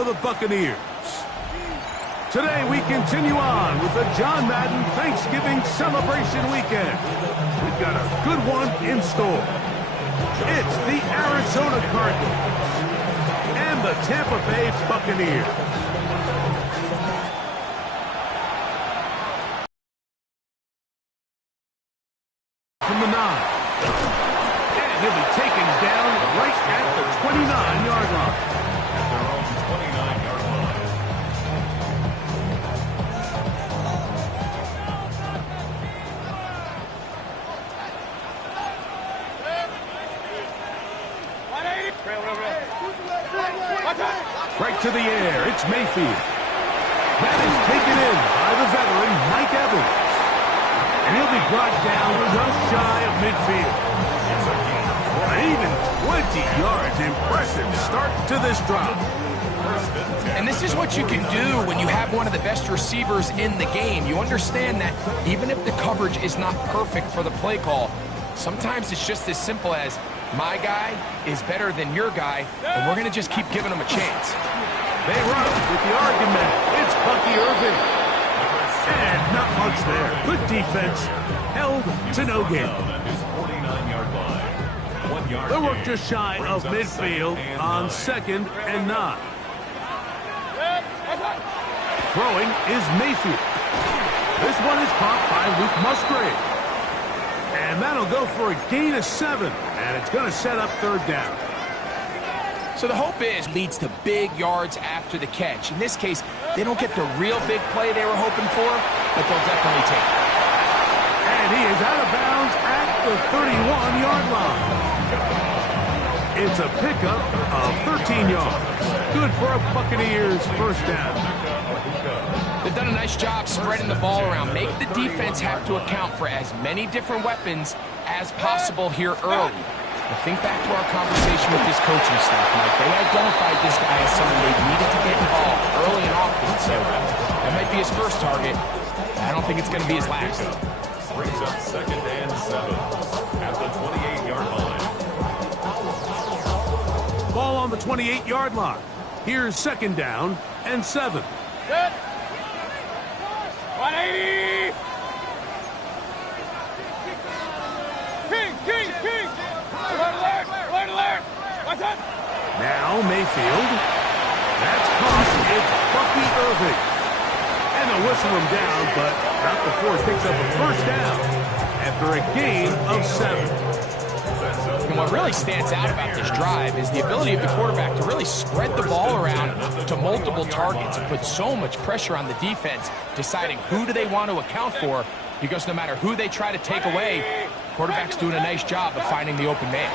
of the Buccaneers. Today we continue on with the John Madden Thanksgiving celebration weekend. We've got a good one in store. It's the Arizona Cardinals and the Tampa Bay Buccaneers. From the 9. And he'll be taken down right at the 29-yard line. At their own 29-yard line. Right to the air, it's Mayfield. That is taken in by the veteran Mike Evans. And he'll be brought down just shy of midfield. Even 20 yards. Impressive start to this drive. And this is what you can do when you have one of the best receivers in the game. You understand that even if the coverage is not perfect for the play call, sometimes it's just as simple as, my guy is better than your guy, and we're going to just keep giving him a chance. They run with the argument. It's Bucky Irving. And not much there. Good defense. Held to no gain. They work just shy of midfield on 2nd and 9. Throwing is Mayfield. This one is caught by Luke Musgrave. And that'll go for a gain of 7. And it's going to set up 3rd down. So the hope is leads to big yards after the catch. In this case, they don't get the real big play they were hoping for, but they'll definitely take it. And he is out of bounds at the 31-yard line. It's a pickup of 13 yards. Good for a Buccaneers 1st down. They've done a nice job spreading the ball around. Make the defense have to account for as many different weapons as possible here early. But think back to our conversation with this coaching staff, Mike. They identified this guy as someone they needed to get involved early and often. So that might be his first target. I don't think it's going to be his last. Brings up 2nd and 7 at the 28-yard line. Ball on the 28-yard line. Here's 2nd down and 7. Good. 180. King. Alert. What's up? Now Mayfield. That's caught. It's Bucky Irving. And they'll whistle him down, but not before he picks up a 1st down after a gain of 7. And what really stands out about this drive is the ability of the quarterback to really spread the ball around to multiple targets and put so much pressure on the defense, deciding who do they want to account for, because no matter who they try to take away, quarterback's doing a nice job of finding the open man.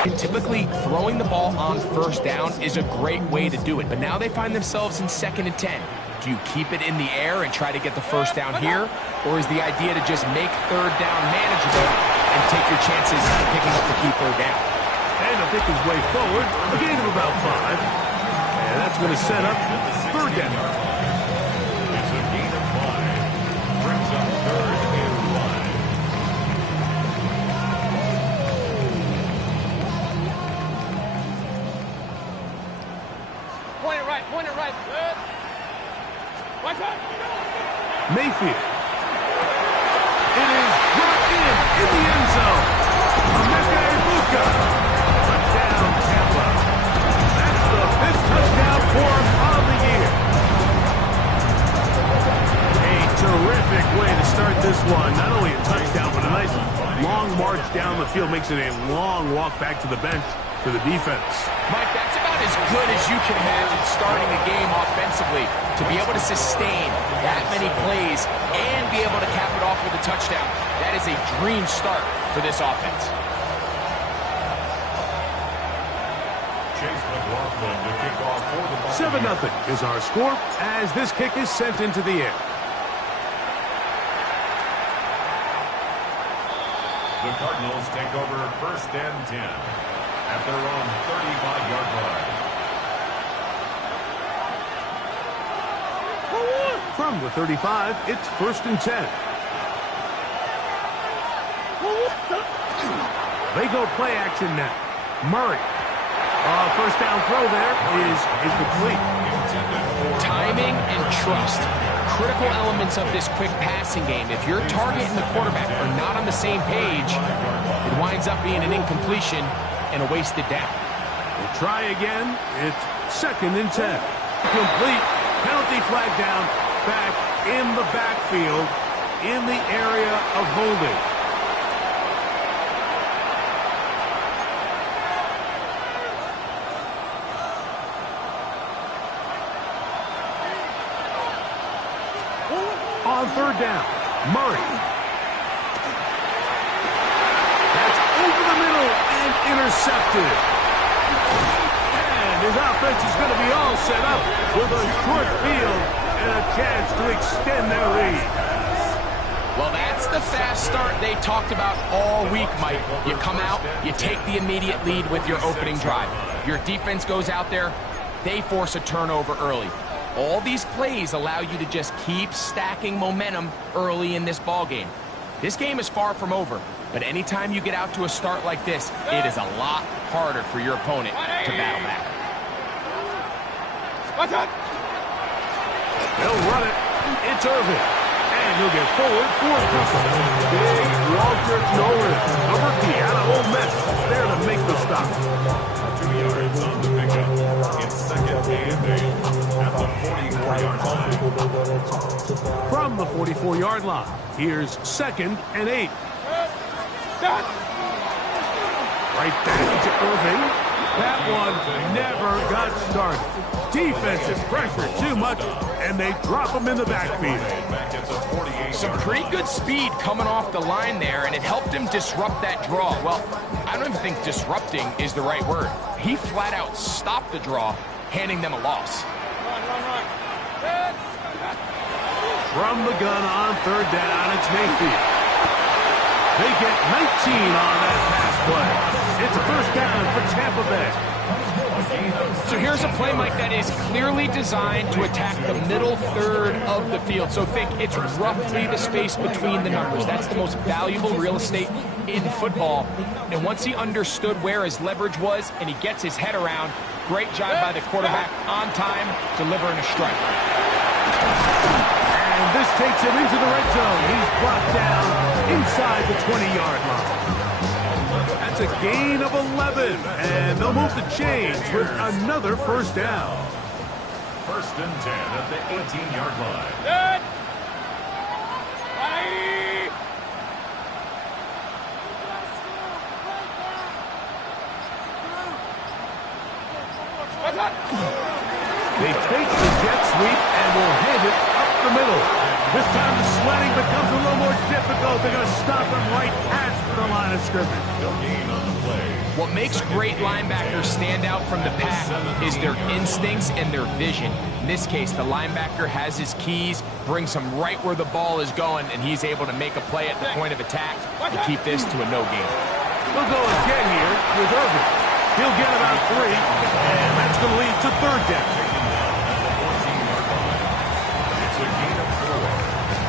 And typically, throwing the ball on 1st down is a great way to do it, but now they find themselves in 2nd and 10. Do you keep it in the air and try to get the 1st down here? Or is the idea to just make 3rd down manageable and take your chances of picking up the key 3rd down? And he'll pick his way forward, a gain of about 5. And that's going to set up 3rd down. It's a gain of 5. Brings up 3rd and 5. Point it right. Good. Watch out. Mayfield. It is brought in the end zone. Emeka Egbuka. Touchdown, Tampa. That's the 5th touchdown for him on the year. A terrific way to start this one. Not only a touchdown, but a nice long march down the field. Makes it a long walk back to the bench for the defense. Mike, that's about as good as you can imagine starting a game offensively. To be able to sustain that many plays and be able to cap it off with a touchdown, that is a dream start for this offense. Chase McLaughlin to kick off for the Buccaneers. 7-0 is our score as this kick is sent into the air. The Cardinals take over 1st and 10 at their own 35-yard line. From the 35, it's 1st and 10. They go play action now. Murray. First down throw there is incomplete. Timing and trust. Critical elements of this quick passing game. If your target and the quarterback are not on the same page, it winds up being an incompletion and a wasted down. We'll try again. It's 2nd and 10. Complete. Penalty flag down. Back in the backfield in the area of holding. On 3rd down, Murray. That's over the middle and intercepted. And his offense is going to be all set up with a short field and a chance to extend their lead. Well, that's the fast start they talked about all week, Mike. You come out, you take the immediate lead with your opening drive. Your defense goes out there, they force a turnover early. All these plays allow you to just keep stacking momentum early in this ball game. This game is far from over, but anytime you get out to a start like this, it is a lot harder for your opponent to battle back. They'll run it. It's Irvin. And he'll get forward for a couple. Big Walter Nolan, a rookie out of Ole Miss, there to make the stop. 2 yards on the pickup. It's 2nd and 8 at the 44-yard line. From the 44-yard line, here's 2nd and 8. Right back to Irving. That one never got started. Defense is pressured too much, and they drop him in the backfield. Some pretty good speed coming off the line there, and it helped him disrupt that draw. Well, I don't even think disrupting is the right word. He flat out stopped the draw, handing them a loss. From the gun on 3rd down, it's Mayfield. They get 19 on that pass play. It's a 1st down for Tampa Bay. So here's a play, Mike, that is clearly designed to attack the middle third of the field. So think it's roughly the space between the numbers. That's the most valuable real estate in football. And once he understood where his leverage was and he gets his head around, great job by the quarterback on time, delivering a strike. And this takes him into the red zone. He's brought down inside the 20-yard line. That's a gain of 11, and they'll move the chains with another 1st down. 1st and 10 at the 18-yard line. Good. They fake the jet sweep and will hand it up the middle. This time the sledding becomes a little more difficult. They're going to stop him right at the line of scrimmage. What makes great linebackers stand out from the pack is their instincts and their vision. In this case, the linebacker has his keys, brings him right where the ball is going, and he's able to make a play at the point of attack to keep this to a no gain. We'll go again here with Irvin. He'll get about 3, and that's going to lead to 3rd down. It's a gain of 4.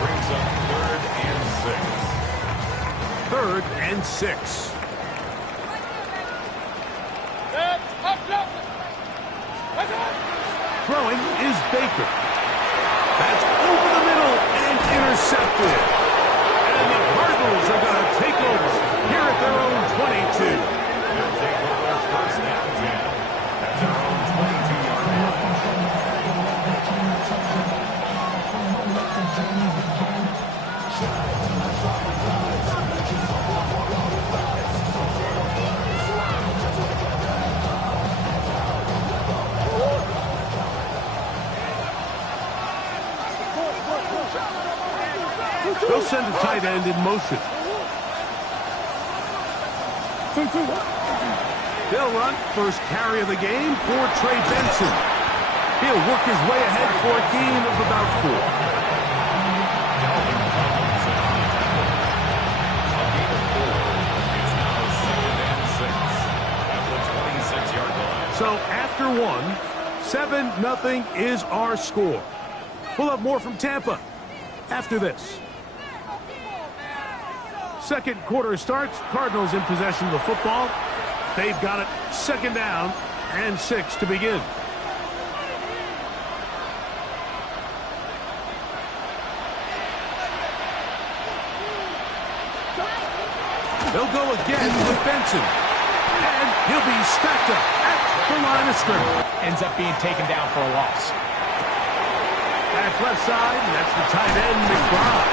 Brings up 3rd and 6. 3rd and 6. Throwing is Baker. That's over the middle and intercepted. And the Cardinals are going to take over here at their own 22. They'll take over 1st and 10 at their own 22-yard They'll send a tight end in motion. They'll run first carry of the game for Trey Benson. He'll work his way ahead for a gain of about 4. So after 1, 7-0 is our score. We'll have more from Tampa after this. 2nd quarter starts. Cardinals in possession of the football. They've got it 2nd down and 6 to begin. They'll go again with Benson. And he'll be stacked up at the line of scrimmage. Ends up being taken down for a loss. That's left side, and that's the tight end, McBride.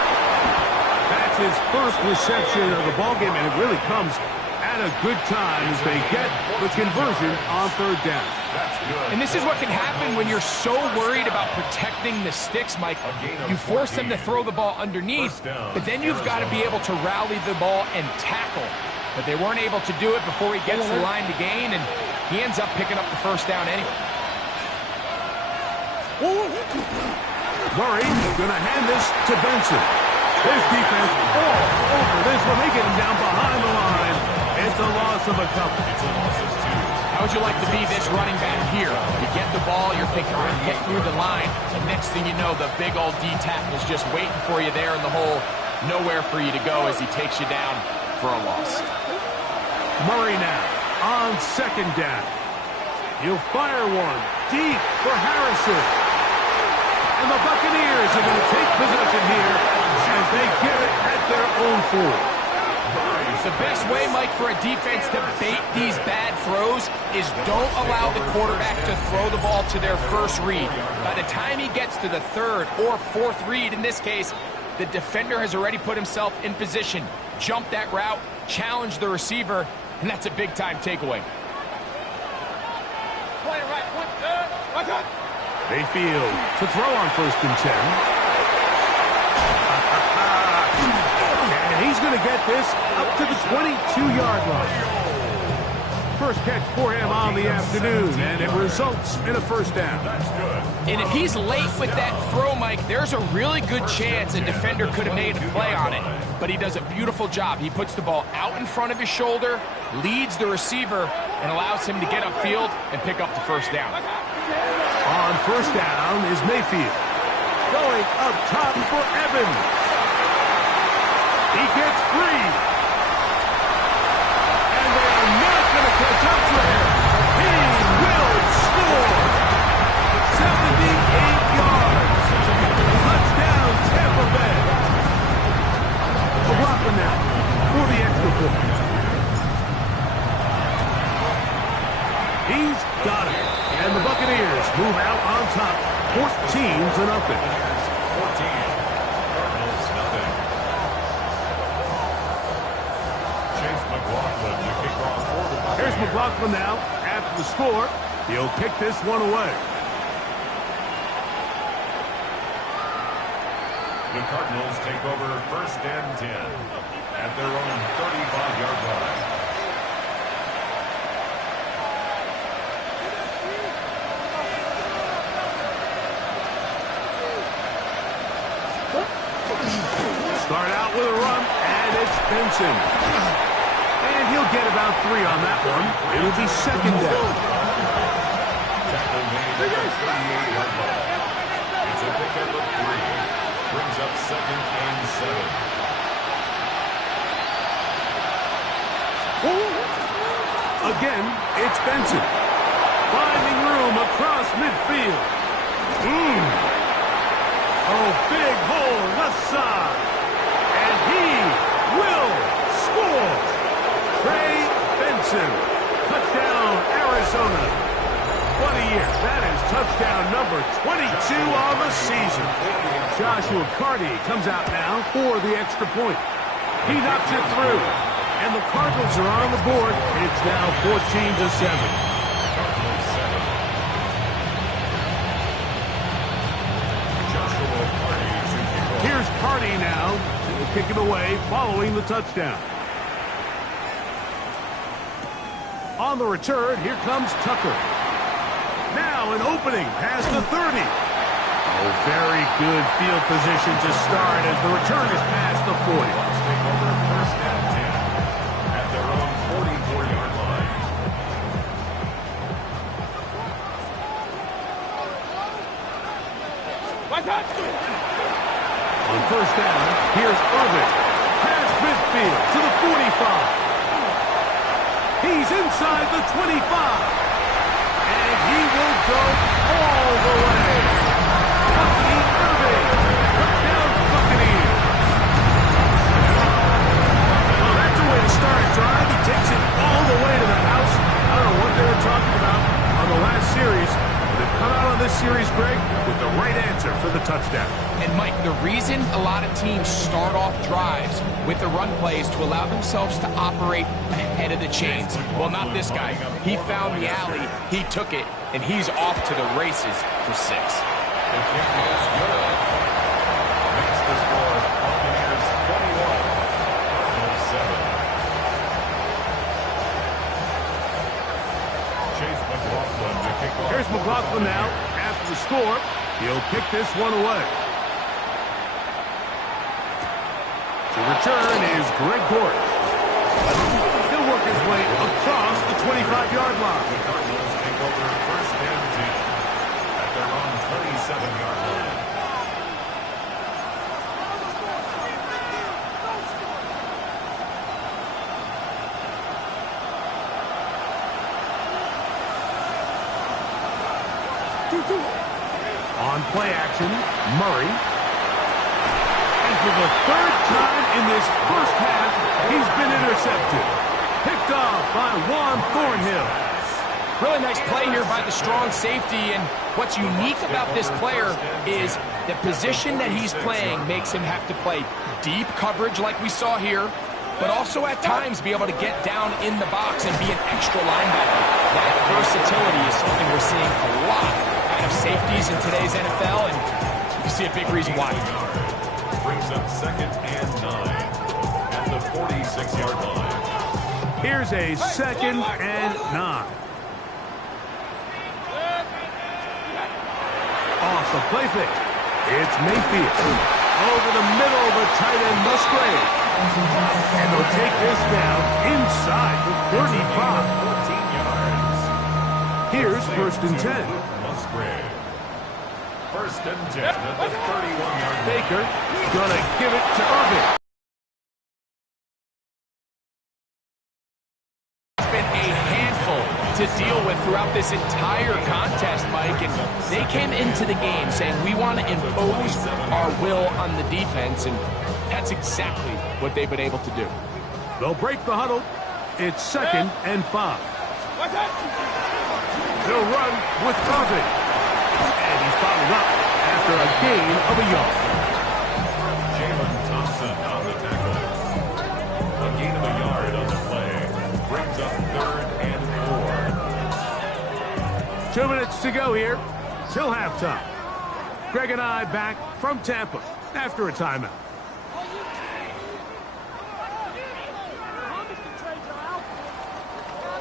That's his first reception of the ballgame, and it really comes at a good time as they get the conversion on 3rd down. And this is what can happen when you're so worried about protecting the sticks, Mike. You force them to throw the ball underneath, but then you've got to be able to rally the ball and tackle. But they weren't able to do it before he gets the line to gain, and he ends up picking up the 1st down anyway. Murray going to hand this to Benson. His defense all over this one. They get him down behind the line. It's a loss of a couple. It's a loss of 2. How would you like to be this running back here? You get the ball, you're thinking, I'm going to get through the line, and next thing you know, the big old D tackle's just waiting for you there in the hole. Nowhere for you to go as he takes you down for a loss. Murray now on 2nd down. He'll fire one deep for Harrison. And the Buccaneers are going to take possession here as they get it at their own 4. The best way, Mike, for a defense to bait these bad throws is don't allow the quarterback to throw the ball to their first read. By the time he gets to the 3rd or 4th read, in this case, the defender has already put himself in position, jumped that route, challenged the receiver, and that's a big-time takeaway. Point right, point third. Watch out. Mayfield to throw on 1st and 10. And he's going to get this up to the 22-yard line. First catch for him on the afternoon, and it results in a 1st down. And if he's late with that throw, Mike, there's a really good chance a defender could have made a play on it. But he does a beautiful job. He puts the ball out in front of his shoulder, leads the receiver, and allows him to get upfield and pick up the 1st down. On 1st down is Mayfield. Going up top for Evans. He gets free. And they are not going to catch up to him. He will score. 78 yards. Touchdown, Tampa Bay. McLaughlin now for the extra point. He's got it. And the Buccaneers move out on top, 14-0. 14. Cardinals, nothing. Chase McLaughlin to kick off for the Buccaneers. Here's McLaughlin now. After the score, he'll kick this one away. The Cardinals take over 1st and 10 at their own 35-yard line. Start out with a run, and it's Benson. And he'll get about 3 on that one. It'll be 2nd down. Tackle made at the 38-yard line. It's a pickup of 3. Brings up 2nd and 7. Again, it's Benson. Finding room across midfield. Oh, big hole left side. And he will score. Trey Benson. Touchdown, Arizona. What a year. That is touchdown number 22 on the season. Joshua Carty comes out now for the extra point. He knocks it through. And the Cardinals are on the board. It's now 14-7. Here's Carty now. He'll kick it away following the touchdown. On the return, here comes Tucker. Now an opening past the 30. Oh, very good field position to start as the return is past the 40. Take over 1st and 10 at their own 44-yard line. Watch out. On 1st down, here's Irvin. Past midfield to the 45. He's He's inside the 25. And he will go all the way. Bucky Irving. Touchdown, Buccaneers. Well, that's a way to start a drive. He takes it all the way to the house. I don't know what they were talking about on the last series. They've come out on this series, Greg, with the right answer for the touchdown. And, Mike, the reason a lot of teams start off drives with the run play is to allow themselves to operate ahead of the chains. Well, not this guy. He found the alley, he took it, and he's off to the races for 6. The kick is good. Makes the score Buccaneers 21-7. Chase McLaughlin to kick off. Here's McLaughlin now. After the score, he'll kick this one away. To return is Greg Gordon. He'll work his way across the 25-yard line. The Cardinals take over first and 10 at their own 37-yard line. On play action, Murray. And for the third time in this first half, he's been intercepted. Picked off by Juan Thornhill. Really nice play here by the strong safety, and what's unique about this player is the position that he's playing makes him have to play deep coverage like we saw here, but also at times be able to get down in the box and be an extra linebacker. That versatility is something we're seeing a lot out of safeties in today's NFL, and you can see a big reason why. Brings up second and 9 at the 46-yard line. Here's a second and 9. Off the play fake. It's Mayfield. Over the middle of the tight end Musgrave. And they'll take this down inside the 35. 14 yards. Here's first and 10. Musgrave. First and 10 at the 31-yard line. Baker gonna give it to Irving. It's been a handful to deal with throughout this entire contest, Mike, and they came into the game saying we want to impose our will on the defense, and that's exactly what they've been able to do. They'll break the huddle. It's second and 5. They'll run with Irving. And he's followed up after a gain of a yard. Jalen Thompson on the tackle. A gain of a yard on the play. Brings up third and 4. 2 minutes to go here till halftime. Greg and I back from Tampa after a timeout.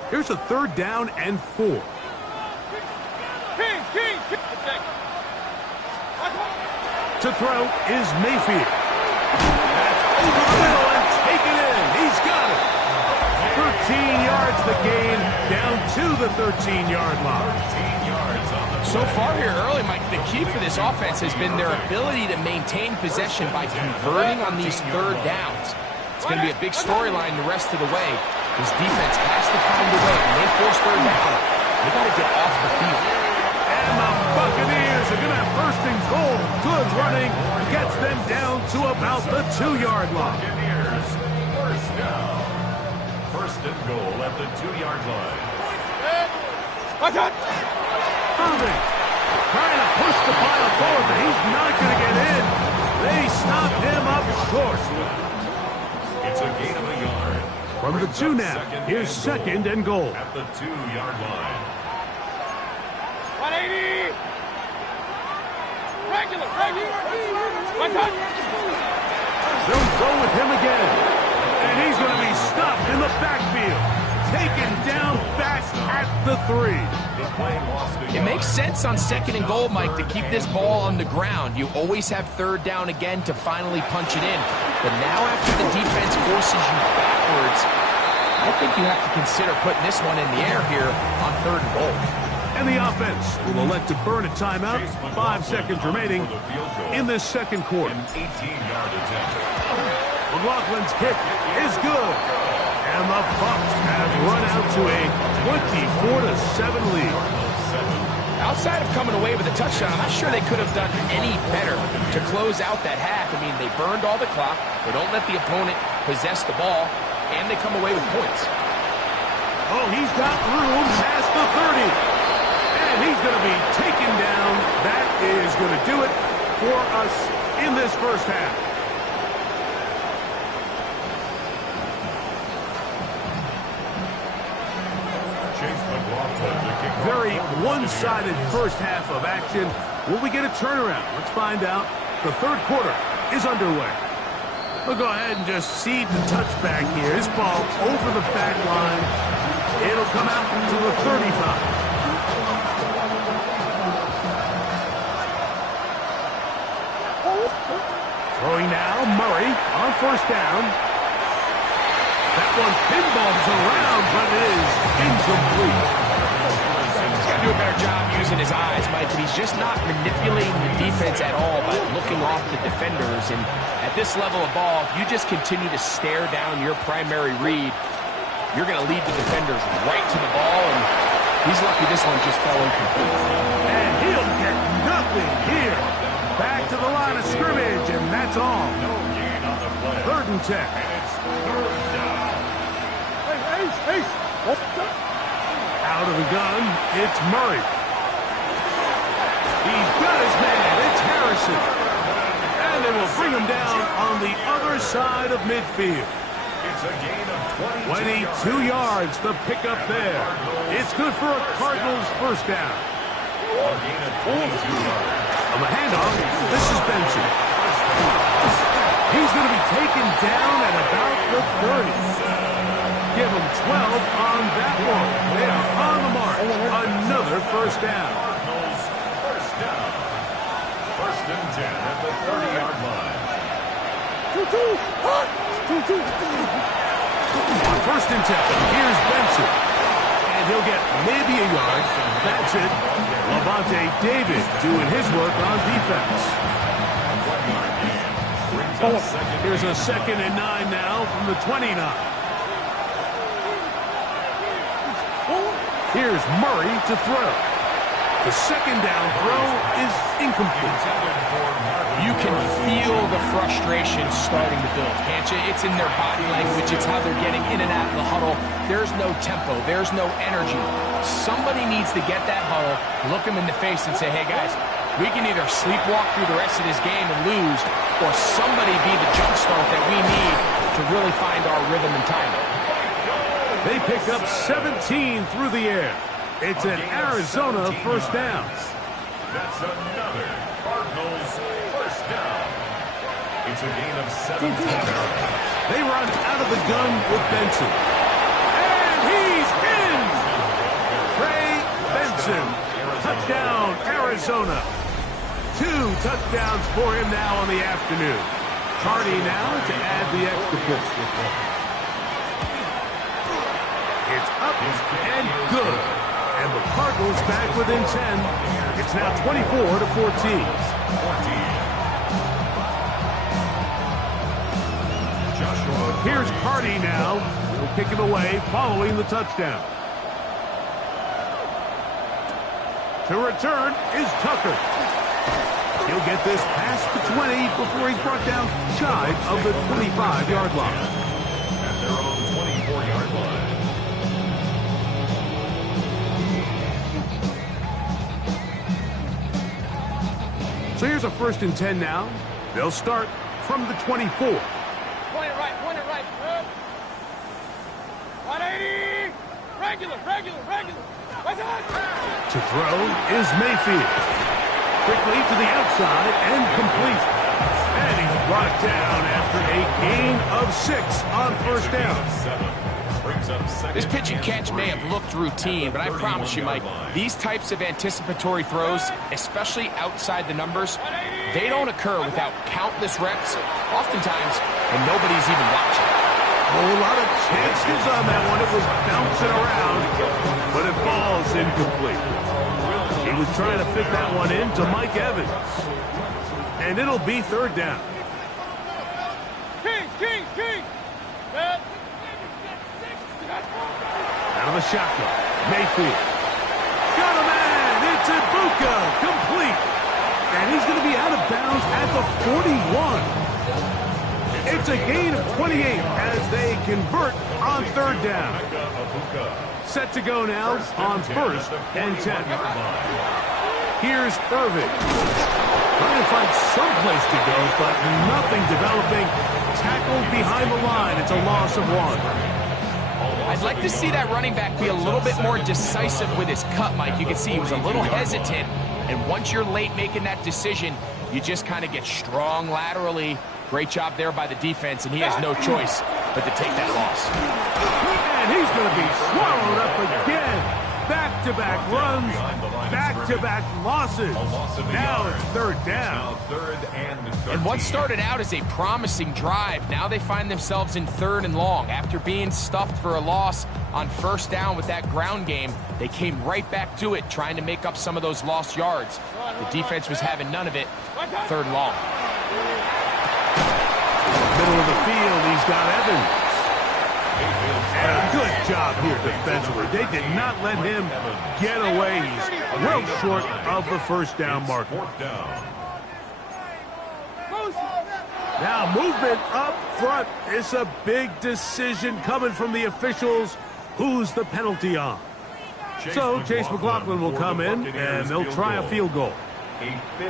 Here's a third down and 4. To throw is Mayfield. That's over the middle and taken in. He's got it. 13 yards the gain, down to the 13-yard line. 13 yards on the So far here early, Mike, the key for this offense has been their ability to maintain possession by converting on these third downs. It's going to be a big storyline the rest of the way. This defense has to find a way. When they force third down, they got to get off the field. And the Buccaneers are going to have first and goal. Good running gets them down to about the 2-yard line. Buccaneers. First down. First and goal at the 2-yard line. Irving trying to push the pile forward, but he's not going to get in. They stop him up short. It's a gain of a yard. From the 2 now, here's second and goal. At the 2-yard line. 180. Regular. They'll go with him again. And he's going to be stopped in the backfield. Taken down back at the 3. The play lost a It yard. makes sense on second and goal, Mike, to keep this ball on the ground. You always have third down again to finally punch it in. But now after the defense forces you backwards, I think you have to consider putting this one in the air here on third and goal. And the offense will elect to burn a timeout. 5 seconds remaining in this second quarter. An 18-yard attempt. McLaughlin's kick is good. And the Bucs have run out to a 24-7 lead. Outside of coming away with a touchdown, I'm not sure they could have done any better to close out that half. I mean, they burned all the clock. They don't let the opponent possess the ball, and they come away with points. Oh, he's got room past the 30. And he's going to be taken down. That is going to do it for us in this first half. Very one-sided first half of action. Will we get a turnaround? Let's find out. The third quarter is underway. We'll go ahead and just seed the touchback here. This ball over the back line. It'll come out to the 35. Throwing now, Murray on first down. That one pinballs around, but it is incomplete. He's got to do a better job using his eyes, Mike, and he's just not manipulating the defense at all by looking off the defenders. And at this level of ball, if you just continue to stare down your primary read, you're going to lead the defenders right to the ball, and he's lucky this one just fell incomplete. And he'll get nothing here. Back to the line of scrimmage, and that's all. No gain on the play. 3rd and 10. And it's 3rd down. Out of the gun, it's Murray. He's got his man. It's Harrison. And they will bring him down on the other side of midfield. It's a gain of 22 yards, the pickup there. It's good for a Cardinals first down. A gain of 22 yards. On the handoff, this is Benson. He's going to be taken down at about the 30. Give him 12 on that one. They are on the mark. Another first down. Cardinals first down. 1st and 10 at the 30-yard line. On 1st and 10, here's Benson. And he'll get maybe a yard. That's it. Lavonte David doing his work on defense. Here's a 2nd and 9 now from the 29. Here's Murray to throw. The 2nd down throw is incomplete. You can feel the frustration starting to build, can't you? It's in their body language. It's how they're getting in and out of the huddle. There's no tempo. There's no energy. Somebody needs to get that huddle, look them in the face and say, hey, guys, we can either sleepwalk through the rest of this game and lose, or somebody be the jump start that we need to really find our rhythm and timing. They pick up 17 through the air. It's an Arizona first down. That's another Cardinals first down. It's a gain of 17 yards. They run out of the gun with Benson. And he's in! Trey Benson. Touchdown, Arizona. 2 touchdowns for him now on the afternoon. Hardy now to add the extra point. It's up and good. And the Cardinals back within 10. It's now 24-14. Here's Hardy now. He'll kick it away following the touchdown. To return is Tucker. He'll get this past the 20 before he's brought down shy of the 25-yard line. At their own 24-yard line. So here's a 1st and 10 now. They'll start from the 24. Point it right, point it right. 180. Regular. What's that? To throw is Mayfield. Quickly to the outside and complete. And he's brought down after a gain of 6 on first down. This pitch and catch may have looked routine, but I promise you, Mike, these types of anticipatory throws, especially outside the numbers, they don't occur without countless reps, oftentimes when nobody's even watching. A lot of chances on that one. It was bouncing around, but it falls incomplete. He was trying to fit that one into Mike Evans. And it'll be 3rd down. Kings. Now Out of the shotgun. Mayfield. Got a man. It's Ibuka. Complete. And he's going to be out of bounds at the 41. It's a gain of 28 as they convert on third down. Set to go now on first and 10. Here's Irving. Trying to find some place to go, but nothing developing. Tackled behind the line. It's a loss of 1. I'd like to see that running back be a little bit more decisive with his cut, Mike. You can see he was a little hesitant, and once you're late making that decision, you just kind of get strong laterally. Great job there by the defense, and he has no choice but to take that loss. And he's going to be swallowed up again. Back-to-back runs, back-to-back losses. Now it's third down. And what started out as a promising drive, now they find themselves in third and long. After being stuffed for a loss on first down with that ground game, they came right back to it, trying to make up some of those lost yards. The defense was having none of it. Third and long. Middle of the field, he's got Evans. And a good job here defensively. They did not let him get away. He's well short of the first down marker. Now movement up front. It's a big decision coming from the officials. Who's the penalty on? So Chase McLaughlin will come in, and they'll try a field goal.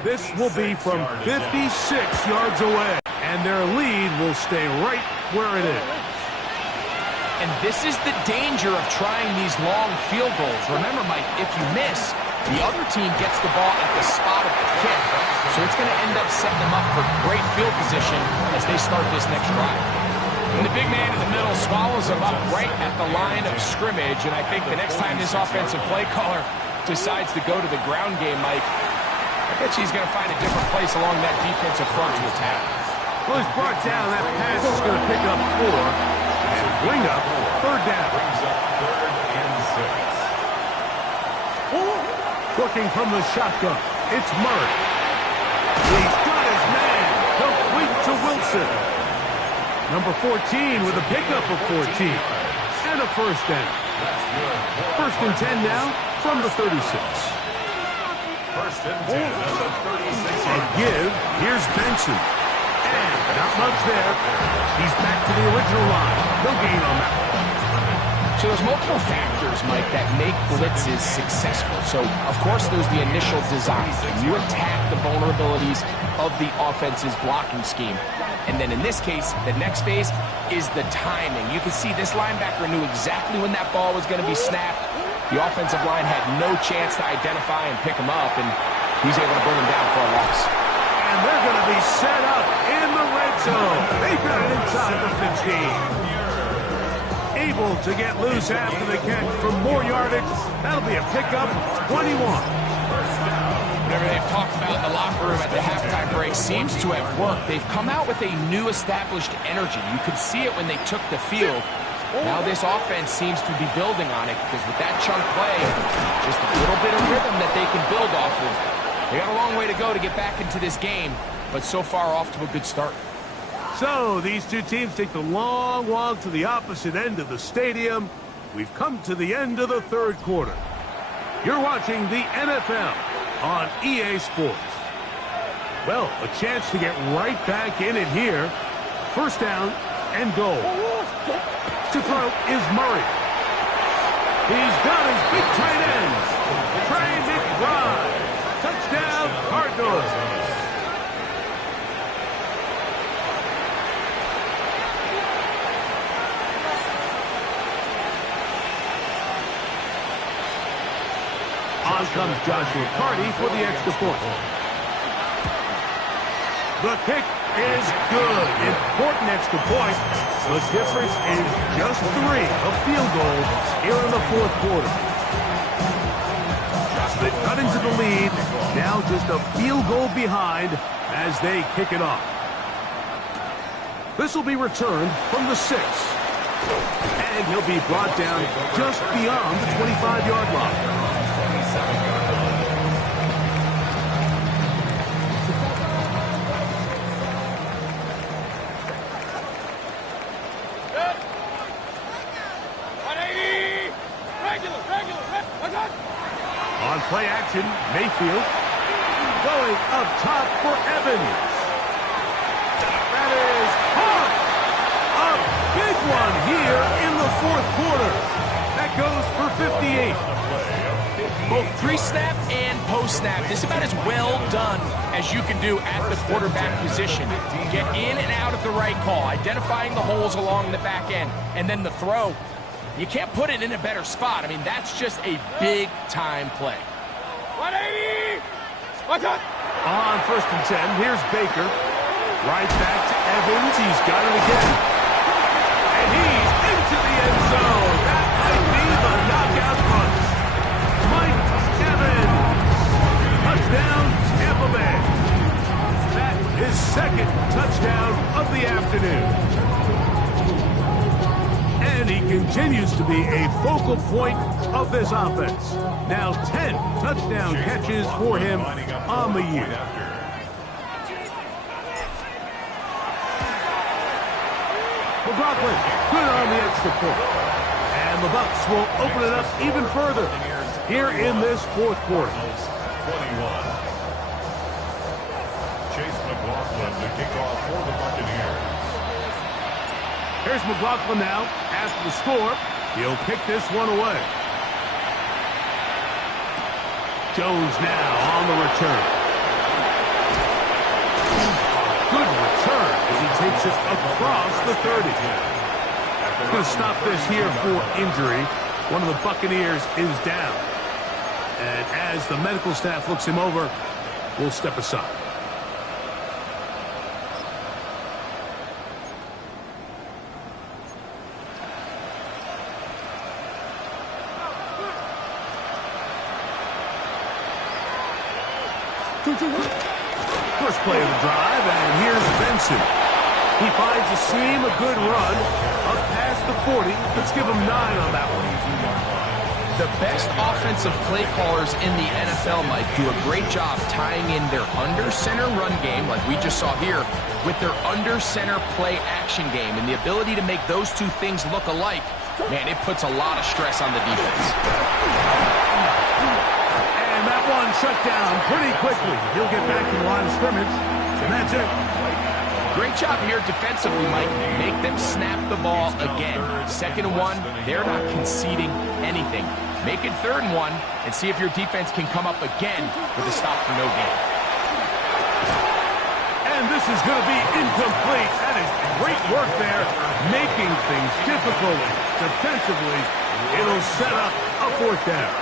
This will be from 56 yards away, and their lead will stay right where it is. And this is the danger of trying these long field goals. Remember, Mike, if you miss, the other team gets the ball at the spot of the kick. So it's going to end up setting them up for great field position as they start this next drive. And the big man in the middle swallows him up right at the line of scrimmage. And I think the next time this offensive play caller decides to go to the ground game, Mike, I bet you he's going to find a different place along that defensive front to attack. Well, he's brought down. That pass is going to pick up 4. Bring up third down. Looking from the shotgun, it's Murray. He's got his man. Complete to Wilson. Number 14 with a pickup of 14. And a first down. First and 10 now from the 36. First and 10 at the 36. And give, here's Benson. And not much there. He's back to the original line. No gain on that one. So there's multiple factors, Mike, that make blitzes successful. So, of course, there's the initial design. You attack the vulnerabilities of the offense's blocking scheme. And then in this case, the next phase is the timing. You can see this linebacker knew exactly when that ball was going to be snapped. The offensive line had no chance to identify and pick him up, and he's able to bring him down for a loss. And they're going to be set up in the red zone. They've got it inside the 15. Able to get loose after the catch for more yardage. That'll be a pickup, 21. Whatever they've talked about in the locker room at the halftime break seems to have worked. They've come out with a new established energy. You could see it when they took the field. Now this offense seems to be building on it because with that chunk play, just a little bit of rhythm that they can build off of. They got a long way to go to get back into this game, but so far off to a good start. So these two teams take the long walk to the opposite end of the stadium. We've come to the end of the third quarter. You're watching the NFL on EA Sports. Well, a chance to get right back in it here. First down and goal. To throw is Murray. He's got his big tight ends. Trains it wide. Touchdown, Cardinals. On comes Joshua Carty for the extra point. The kick is good. Important extra point. The difference is just 3 of field goals here in the fourth quarter. They've cut into the lead. Now just a field goal behind as they kick it off. This will be returned from the 6. And he'll be brought down just beyond the 25-yard line. On play action, Mayfield going up top for Evans. That is caught. A big one here in the fourth quarter. That goes for 58. Both pre-snap and post-snap. This is about as well done as you can do at the quarterback position. Get in and out of the right call, identifying the holes along the back end, and then the throw. You can't put it in a better spot. I mean, that's just a big-time play. 180! Watch out! On 1st and 10, here's Baker. Right back to Evans. He's got it again. And he's into the end zone. That might be the knockout punch. Mike Evans. Touchdown, Tampa Bay. That is second touchdown of the afternoon. And he continues to be a focal point of this offense. Now 10 touchdown catches for him on the year. McLaughlin, good on the extra point. And the Bucs will open it up even further here in this fourth quarter. 21. Chase McLaughlin to kick off for the Buccaneers. Here's McLaughlin now. After the score, he'll kick this one away. Jones now on the return. Good return as he takes it across the 30. Going to stop this here for injury. One of the Buccaneers is down. And as the medical staff looks him over, we'll step aside. First play of the drive, and here's Benson. He finds a seam, a good run, up past the 40. Let's give him 9 on that one. The best offensive play callers in the NFL, Mike, do a great job tying in their under-center run game, like we just saw here, with their under-center play action game. And the ability to make those two things look alike, man, it puts a lot of stress on the defense. And that one shut down pretty quickly. He'll get back to the line of scrimmage, and that's it. Great job here defensively, Mike. Make them snap the ball again. 2nd and 1, they're not conceding anything. Make it 3rd and 1, and see if your defense can come up again with a stop for no gain. And this is going to be incomplete. That is great work there, making things difficult defensively. It'll set up a 4th down.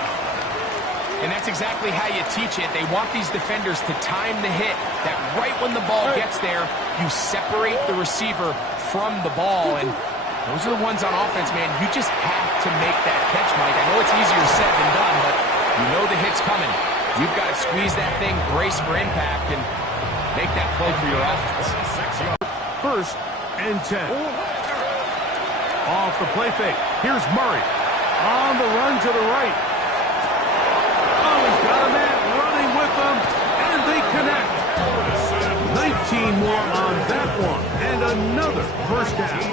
And that's exactly how you teach it. They want these defenders to time the hit, that right when the ball gets there, you separate the receiver from the ball. And those are the ones on offense, man. You just have to make that catch, Mike. I know it's easier said than done, but you know the hit's coming. You've got to squeeze that thing, brace for impact, and make that play for your offense. 1st and 10. Off the play fake. Here's Murray. On the run to the right. He's got a man running with them, and they connect. 19 more on that one, and another 1st down.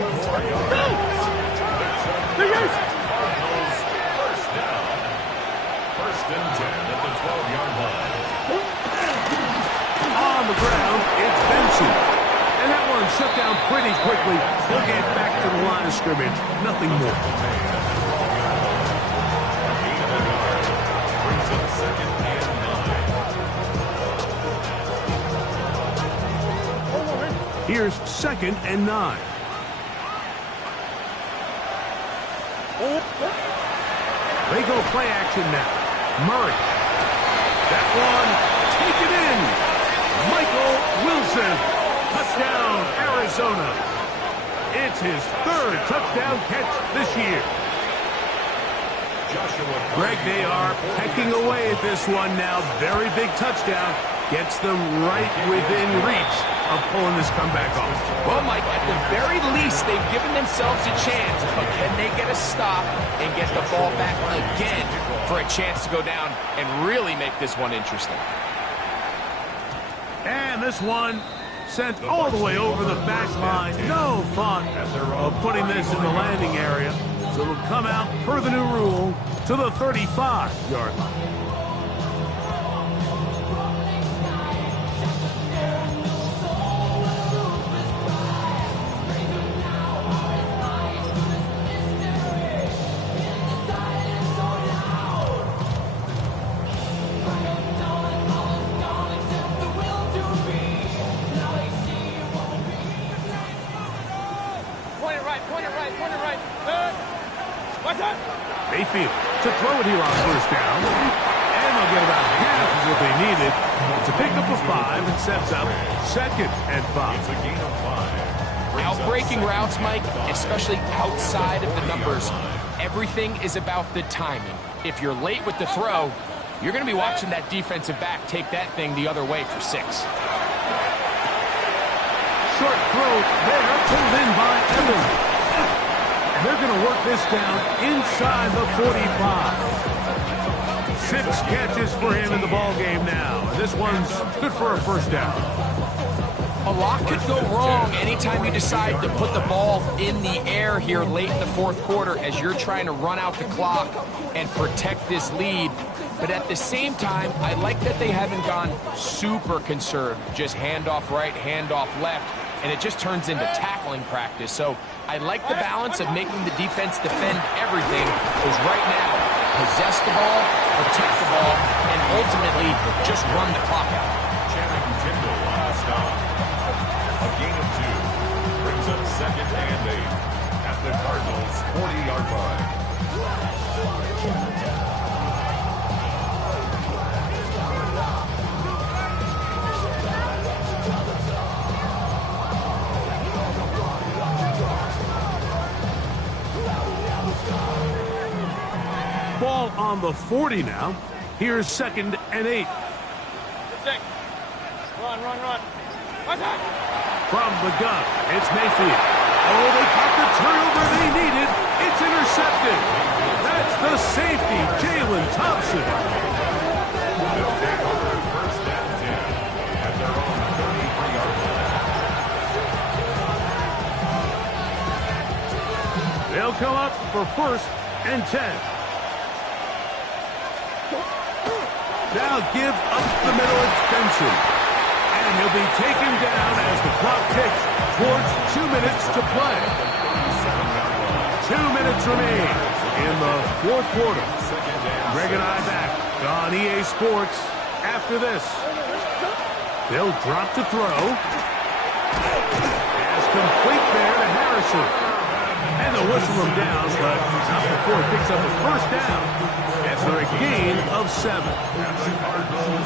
Go! Cardinals, 1st down. 1st and 10 at the 12-yard line. On the ground, it's Benson. And that one shut down pretty quickly. He'll get back to the line of scrimmage. Nothing more. Here's 2nd and 9. They go play action now. Murray. That one taken in. Michael Wilson. Touchdown, Arizona. It's his 3rd touchdown catch this year. Greg, they are pecking away at this one now. Very big touchdown. Gets them right within reach of pulling this comeback off. Well, Mike, at the very least, they've given themselves a chance, but can they get a stop and get the ball back again for a chance to go down and really make this one interesting? And this one sent all the way over the back line. No thought of putting this in the landing area. So it'll come out, per the new rule, to the 35-yard line. Mayfield to throw it here on first down. And they'll get about half of what they needed. It's a pickup of 5 and sets up 2nd and 5. It's a gain of 5. Out-breaking routes, Mike, especially outside of the numbers, everything is about the timing. If you're late with the throw, you're going to be watching that defensive back take that thing the other way for 6. Short throw there, pulled in by Evans. And they're going to work this down inside the 45. 6 catches for him in the ball game now. And this one's good for a first down. A lot could go wrong anytime you decide to put the ball in the air here late in the 4th quarter as you're trying to run out the clock and protect this lead. But at the same time, I like that they haven't gone super conserved. Just handoff right, handoff left, and it just turns into tackling practice. So I like the balance of making the defense defend everything, because right now, possess the ball, protect the ball, and ultimately just run the clock out. Channing Tindall on the stop. A gain of 2 brings up 2nd and 8 at the Cardinals' 40-yard line. Ball on the 40 now. Here's 2nd and 8. Run. From the gun, it's Mayfield. Oh, they caught the turnover they needed. It's intercepted. That's the safety, Jalen Thompson. They'll take over 1st and 10 at their own 33-yard line. They'll come up for 1st and 10. Now give up the middle extension. And he'll be taken down as the clock ticks towards 2 minutes to play. 2 minutes remain in the 4th quarter. Greg and I back on EA Sports after this. They'll drop to throw. Pass complete there to Harrison. And they'll whistle him down, but not before he picks up a first down. After a gain of 7.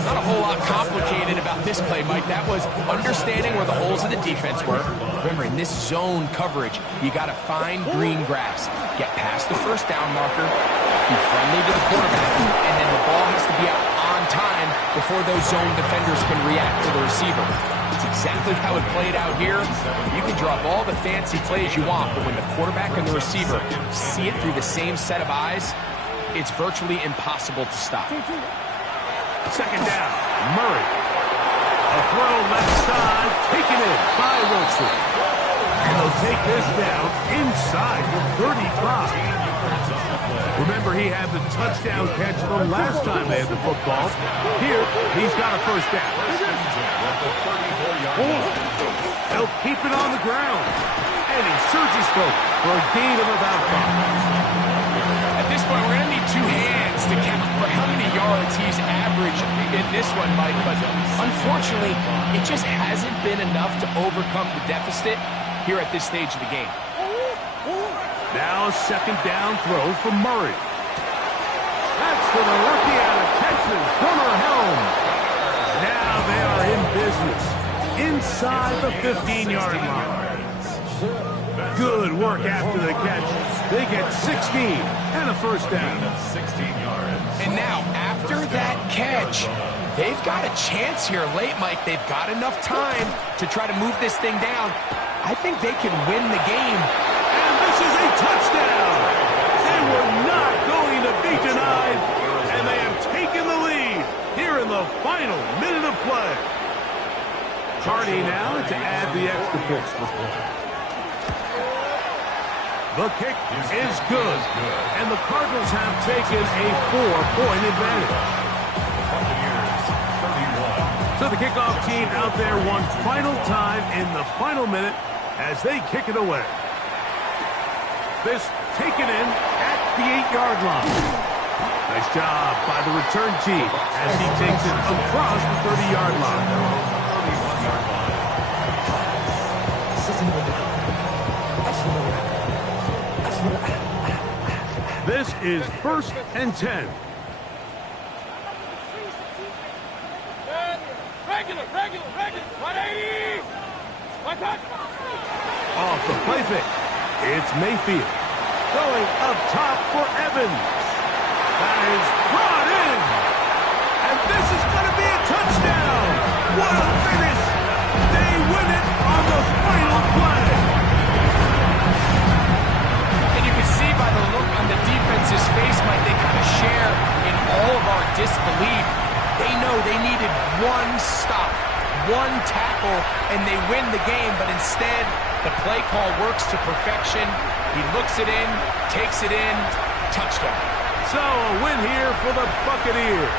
Not a whole lot complicated about this play, Mike. That was understanding where the holes of the defense were. Remember, in this zone coverage, you got to find green grass. Get past the first down marker, be friendly to the quarterback, and then the ball has to be out on time before those zone defenders can react to the receiver. It's exactly how it played out here. You can draw up all the fancy plays you want, but when the quarterback and the receiver see it through the same set of eyes, it's virtually impossible to stop. 2nd down, Murray. A throw left side, taken in by Wilson. And they'll take this down inside the 35. Remember, he had the touchdown catch the last time they had the football. Here, he's got a first down. They'll keep it on the ground. And he surges forward for a gain of about 5. At this point, we're going to need 2 hands to count for how many yards he's averaged in this one, Mike. But unfortunately, it just hasn't been enough to overcome the deficit here at this stage of the game. Now a 2nd down throw from Murray. That's to the rookie out of Texas, Gunnar Helm. Now they are in business inside the 15-yard line. Good work after the catch. They get 16 and a first down. 16 yards. And now, after that catch, they've got a chance here late, Mike. They've got enough time to try to move this thing down. I think they can win the game. And this is a touchdown. They were not going to be denied, and they have taken the lead here in the final minute of play. Carney now to add the extra point. The kick is good, and the Cardinals have taken a 4-point advantage. So the kickoff team out there one final time in the final minute as they kick it away. This taken in at the 8-yard line. Nice job by the return team as he takes it across the 30-yard line. This is 1st and 10. Regular. 180. One touch. Off the play fake. It's Mayfield. Going up top for Evans. That is brought in. And this is going to be a touchdown. What a finish. They win it on the final play. And you can see by the look on the defense's face, Mike, they kind of share in all of our disbelief. They know they needed one stop, one tackle, and they win the game. But instead, the play call works to perfection. He looks it in, takes it in, touchdown. So a win here for the Buccaneers.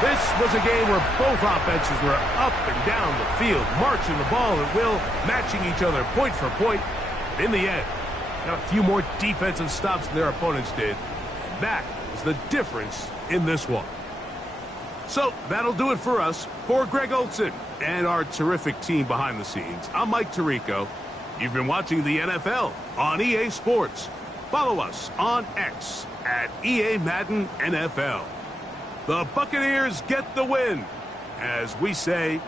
This was a game where both offenses were up and down the field, marching the ball at will, matching each other point for point. In the end, got a few more defensive stops than their opponents did. And that is the difference in this one. So that'll do it for us. For Greg Olsen and our terrific team behind the scenes, I'm Mike Tirico. You've been watching the NFL on EA Sports. Follow us on X at EA Madden NFL. The Buccaneers get the win. As we say...